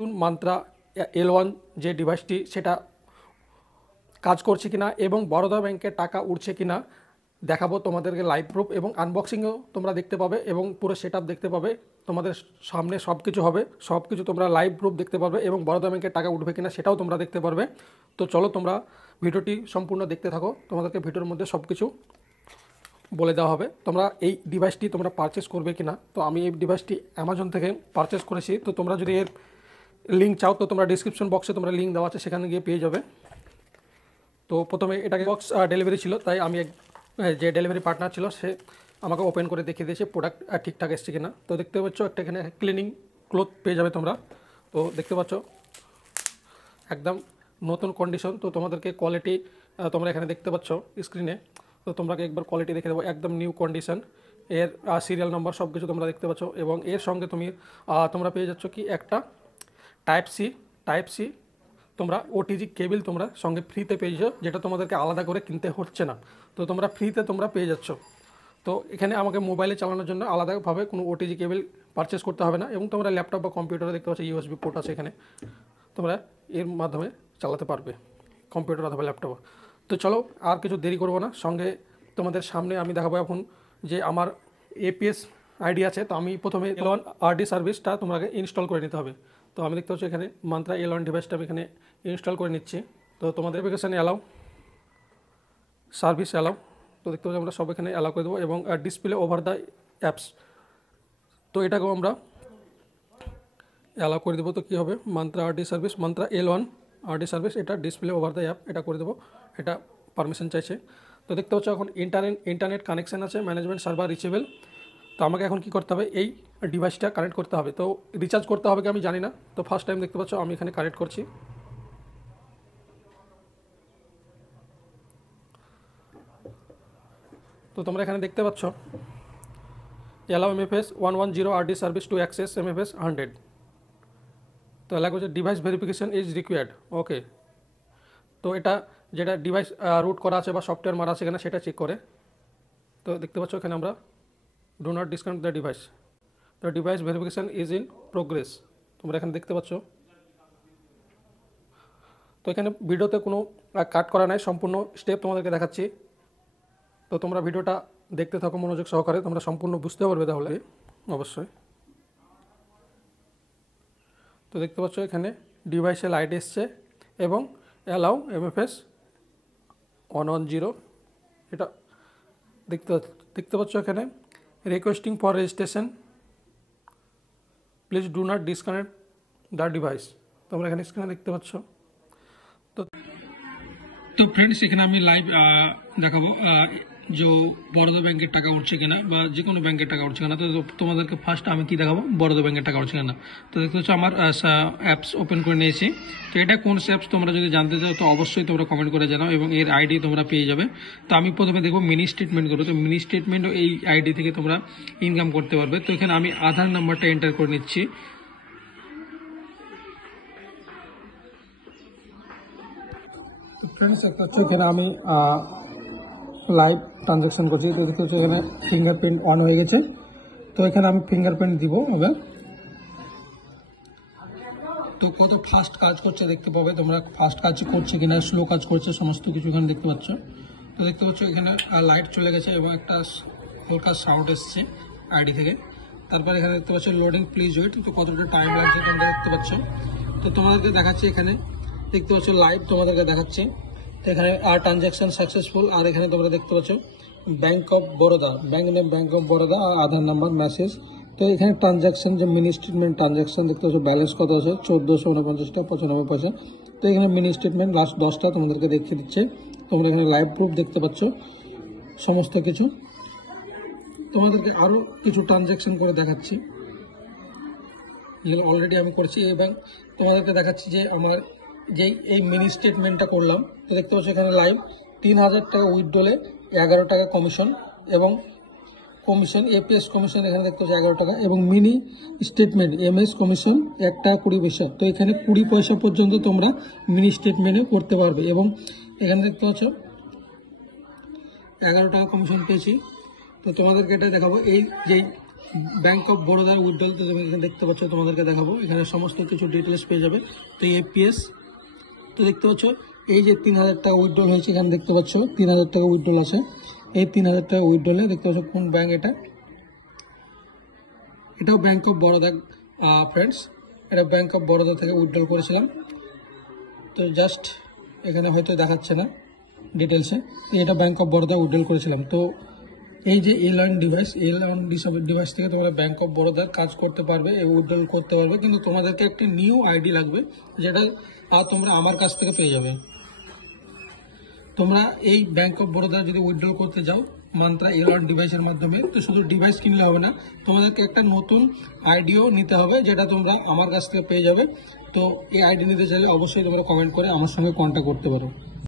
Mantra L1 যে ডিভাইসটি সেটা কাজ করছে কিনা এবং বরোদা ব্যাংকের টাকা উঠছে কিনা দেখাবো তোমাদেরকে লাইভ প্রুফ, এবং আনবক্সিংও তোমরা দেখতে পাবে এবং পুরো সেটআপ দেখতে পাবে। তোমাদের সামনে সব কিছু হবে, সব কিছু তোমরা লাইভ প্রুফ দেখতে পারবে এবং বরোদা ব্যাংকের টাকা উঠবে কিনা সেটাও তোমরা দেখতে পারবে। তো চলো তোমরা ভিডিওটি সম্পূর্ণ দেখতে থাকো, তোমাদেরকে ভিডিওর মধ্যে সব কিছু বলে দেওয়া হবে। তোমরা এই ডিভাইসটি তোমরা পারচেস করবে কিনা, তো আমি এই ডিভাইসটি অ্যামাজন থেকে পারচেস করেছি। তো তোমরা যদি এর লিঙ্ক চাও তো তোমরা ডিসক্রিপশন বক্সে তোমরা লিঙ্ক দেওয়া আছে, সেখানে গিয়ে পেয়ে যাবে। তো প্রথমে এটাকে বক্স ডেলিভারি ছিল, তাই আমি যে ডেলিভারি পার্টনার ছিল সে আমাকে ওপেন করে দেখিয়ে দিয়েছে প্রোডাক্ট ঠিকঠাক এসছে কিনা। তো দেখতে পাচ্ছ একটা এখানে ক্লিনিং ক্লথ পেয়ে যাবে তোমরা। তো দেখতে পাচ্ছ একদম নতুন কন্ডিশন। তো তোমাদেরকে কোয়ালিটি তোমরা এখানে দেখতে পাচ্ছ স্ক্রিনে। তো তোমরাকে একবার কোয়ালিটি দেখে দেবো, একদম নিউ কন্ডিশন। এর সিরিয়াল নাম্বার সব কিছু তোমরা দেখতে পাচ্ছ এবং এর সঙ্গে তোমরা পেয়ে যাচ্ছ কি একটা টাইপ সি তোমরা ওটিজি কেবিল তোমরা সঙ্গে ফ্রিতে পেয়েছো, যেটা তোমাদেরকে আলাদা করে কিনতে হচ্ছে না। তো তোমরা ফ্রিতে তোমরা পেয়ে যাচ্ছ। তো এখানে আমাকে মোবাইলে চালানোর জন্য আলাদাভাবে কোনো ওটিজি কেবিল পারচেস করতে হবে না, এবং তোমরা ল্যাপটপ বা কম্পিউটারে দেখতে পাচ্ছ ইউএসবি পোর্ট আছে এখানে, তোমরা এর মাধ্যমে চালাতে পারবে কম্পিউটার অথবা ল্যাপটপ। তো চলো আর কিছু দেরি করবো না, সঙ্গে তোমাদের সামনে আমি দেখাবো এখন যে আমার এপিএস আইডি আছে। তো আমি প্রথমে L1 RD সার্ভিসটা তোমাকে ইনস্টল করে নিতে হবে। তো আমি দেখতে পাচ্ছি এখানে মান্ত্রা L1 ডিভাইসটা আমি এখানে ইনস্টল করে নিচ্ছি। তো তোমাদের অ্যাপ্লিকেশানে অ্যালাউ, সার্ভিস অ্যালাউ, তো দেখতে পাচ্ছি আমরা সব এখানে অ্যালাউ করে দেবো, এবং ডিসপ্লে ওভার দ্য অ্যাপস, তো এটাকেও আমরা অ্যালাউ করে দেবো। তো কী হবে, mantra RD service, mantra L1 RD service, এটা ডিসপ্লে ওভার দ্য অ্যাপ, এটা করে দেবো, এটা পারমিশন চাইছে। তো দেখতে পাচ্ছ এখন ইন্টারনেট কানেকশান আছে, ম্যানেজমেন্ট সার্ভার রিচেবল। তো আমাকে এখন কী করতে হবে, এই ডিভাইসটা কানেক্ট করতে হবে। তো রিচার্জ করতে হবে কি আমি জানি না, তো ফার্স্ট টাইম দেখতে পাচ্ছ আমি এখানে কানেক্ট করছি। তো তোমরা এখানে দেখতে পাচ্ছ allow MFS 110 RD service to access MFS 100। তো অ্যালাউ করছে ডিভাইস ভেরিফিকেশন ইজ রিকোয়ার্ড, ওকে। তো এটা যেটা ডিভাইস রুট করা আছে বা সফটওয়্যার মারা আছে এখানে সেটা চেক করে। তো দেখতে পাচ্ছ এখানে আমরা do not disconnect the device, তো device verification is in progress, তোমরা এখানে দেখতে পাচ্ছ। তো এখানে ভিডিওতে কোনো কাট করা নাই, সম্পূর্ণ স্টেপ তোমাদেরকে দেখাচ্ছি। তো তোমরা ভিডিওটা দেখতে থাকো মনোযোগ সহকারে, তোমরা সম্পূর্ণ বুঝতে পারবে তাহলে অবশ্যই। তো দেখতে পাচ্ছ এখানে ডিভাইসের লাইট এসছে এবং অ্যালাউ MFS 110, এটা দেখতে পাচ্ছ এখানে requesting for registration, please do not disconnect the device, তোমরা এখানে স্ক্রিনে দেখতে পাচ্ছ। তো ফ্রেন্ডস এখানে আমি লাইভ দেখাবো যে বরোদা ব্যাংকের টাকা উঠছে কিনা বা যে কোনো ব্যাংকের টাকা উঠছে কিনা। তো তোমাদেরকে ফার্স্ট আমি কি দেখাবো, বরোদা ব্যাংকের টাকা উঠছে কিনা। তো দেখতে পাচ্ছ আমার অ্যাপস ওপেন করে নিয়েছি। তো এটা কোন অ্যাপস তোমরা যদি জানতে চাও তো অবশ্যই তোমরা কমেন্ট করে জানাও, এবং এর আইডি তোমরা পেয়ে যাবে। তো আমি প্রথমে দেখবো মিনি স্টেটমেন্ট করবো। তো মিনি স্টেটমেন্ট এই আইডি থেকে তোমরা ইনকাম করতে পারবে। তো এখানে আমি আধার নাম্বারটা এন্টার করে নিচ্ছি। ফ্রেন্ডস এখানে আমি লাইভ ট্রানজ্যাকশন করছি। তো দেখতে হচ্ছে এখানে ফিঙ্গারপ্রিন্ট অন হয়ে গেছে। তো এখানে আমি ফিঙ্গারপ্রিন্ট দিব হবে। তো কত ফাস্ট কাজ করছে দেখতে পাবে তোমরা, ফাস্ট কাজ করছে কিনা, স্লো কাজ করছে, সমস্ত কিছু এখানে দেখতে পাচ্ছ। তো দেখতে পাচ্ছ এখানে লাইট চলে গেছে এবং একটা হালকা সাউন্ড এসছে আইডি থেকে। তারপর এখানে দেখতে পাচ্ছ লোডিং প্লিজ ওয়েট, তো কতটা টাইম লাগছে তোমরা দেখতে পাচ্ছ। তো তোমাদেরকে দেখাচ্ছি এখানে দেখতে পাচ্ছ লাইভ তোমাদেরকে দেখাচ্ছে। তো এখানে ট্রানজ্যাকশন সাকসেসফুল, আর এখানে তোমরা দেখতে পাচ্ছ bank of Baroda, bank name bank of Baroda, Aadhaar number message. তো এখানে ট্রানজ্যাকশন যে মিনি স্টেটমেন্ট ট্রানজ্যাকশন দেখতে পাচ্ছ, ব্যালেন্স কত আছে 1449 টাকা 95 পয়সা। তো এখানে মিনি স্টেটমেন্ট লাস্ট 10টা তোমাদেরকে দেখিয়ে দিচ্ছে। তোমরা এখানে লাইভ প্রুফ দেখতে পাচ্ছ সমস্ত কিছু। তোমাদেরকে আরও কিছু ট্রানজ্যাকশন করে দেখাচ্ছি, এগুলো অলরেডি আমি করছি, এবং তোমাদেরকে দেখাচ্ছি যে আমার যেই এই মিনি স্টেটমেন্টটা করলাম। তো দেখতে পাচ্ছ এখানে লাইভ 3000 টাকা উইথড্রলে 11 টাকা কমিশন, এবং কমিশন এপিএস কমিশন এখানে দেখতে পাচ্ছ 11 টাকা, এবং মিনি স্টেটমেন্ট MS কমিশন 1 টাকা 20 পয়সা। তো এখানে 20 পয়সা পর্যন্ত তোমরা মিনি স্টেটমেন্টে করতে পারবে, এবং এখানে দেখতে পাচ্ছ 11 টাকা কমিশন পেয়েছি। তো তোমাদেরকে এটা দেখাবো, এই যেই ব্যাংক অফ বরোদার উইথড্রল তো তুমি এখানে দেখতে পাচ্ছ, তোমাদেরকে দেখাবো। এখানে সমস্ত কিছু ডিটেলস পেয়ে যাবে। তো এই এফপিএস তো দেখতে পাচ্ছ, এই যে 3000 টাকা উইথড্রল হয়েছে, এখানে দেখতে পাচ্ছ 3000 টাকা উইথড্রল আছে। এই 3000 টাকা উইথড্রলে দেখতে পাচ্ছ কোন ব্যাংক এটাও ব্যাংক অফ বরোদা ফ্রেন্ডস, এটা ব্যাংক অফ বরোদা থেকে উইথড্রল করেছিলাম। তো জাস্ট এখানে হয়তো দেখাচ্ছে না ডিটেলসে, এটা ব্যাংক অফ বরোদা উইথড্রল করেছিলাম। তো এই যে এল1 ডিভাইস থেকে তোমরা ব্যাংক অফ বরোদার কাজ করতে পারবে, উইথড্রল করতে পারবে, কিন্তু তোমাদেরকে একটি নিউ আইডি লাগবে, যেটা তোমরা আমার কাছ থেকে পেয়ে যাবে। তোমরা এই ব্যাংক অফ বরোদা যদি উইথড্রল করতে যাও মান্ত্রা এল1 ডিভাইসের মাধ্যমে, তো শুধু ডিভাইস কিনলে হবে না, তোমাদেরকে একটা নতুন আইডিও নিতে হবে, যেটা তোমরা আমার কাছ থেকে পেয়ে যাবে। তো এই আইডি নিতে চাইলে অবশ্যই তোমরা কমেন্ট করে আমার সঙ্গে কন্ট্যাক্ট করতে পারো।